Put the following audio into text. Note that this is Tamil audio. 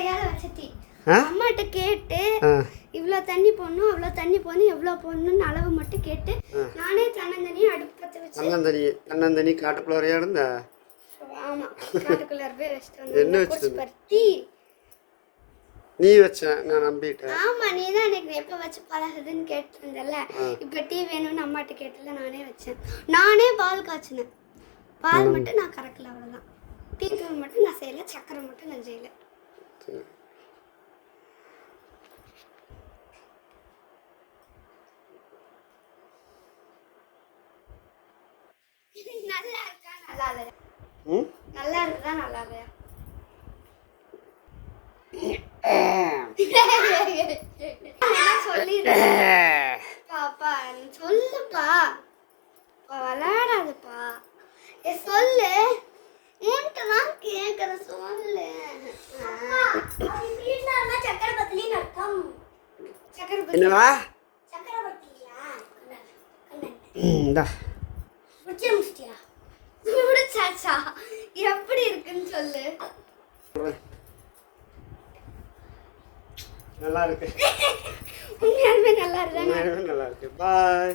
கையால வச்சட்டி அம்மாட்ட கேட்டு இவ்வளோ தண்ணி போடணும் அவ்வளோ தண்ணி போடணும் எவ்வளோ போடணும்னு அளவு மட்டும் கேட்டு நானே தன்னந்தனியும் அடுப்பு பற்ற வச்சு தன்னந்தனி காட்டுக்குள்ளாரையா இருந்தா ஆமாம் காட்டுக்குள்ளார போய் வச்சுட்டு வந்து என்ன வச்சு பருத்தி நீ வச்ச நான் நம்பிட்டேன். ஆமா நீ தான் எனக்கு எப்போ வச்சு பழகுதுன்னு கேட்டிருந்தல. இப்போ டீ வேணும்னு அம்மாட்ட கேட்டல நானே வச்சேன். நானே பால் காய்ச்சினேன். பால் மட்டும் நான் கறக்கல அவ்வளோதான். டீ தூள் மட்டும் நான் செய்யலை, சக்கரை மட்டும் நான் செய்யலை. நல்லா இருக்கா நல்லா இல்லையா? நல்லா இருக்குதா நல்லா இல்லையா? பாப்பா சொல்லுப்பா, விளையாடாதுப்பா, சொல்லு, உன்கிட்டதான் கேக்குற, சொல்லு. சக்கரை பத்திலின்னு அர்த்தம். சக்கரை பத்தி சக்கரை பத்தியா முடிச்சாச்சா? எப்படி இருக்குன்னு சொல்லு. நல்லா இருக்கு. உண்மையாலுமே நல்லா இருக்கு. நல்லா இருக்கு. பாய்.